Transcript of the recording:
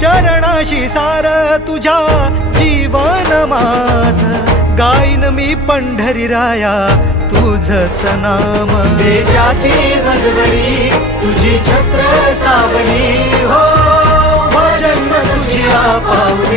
चरणाशी सार तुझ्या जीवन माझ गाईन मी पंढरी राया तुझच नाम देशाची मजबरी तुझी छत्र सावली हो जन्म तुझी पाऊल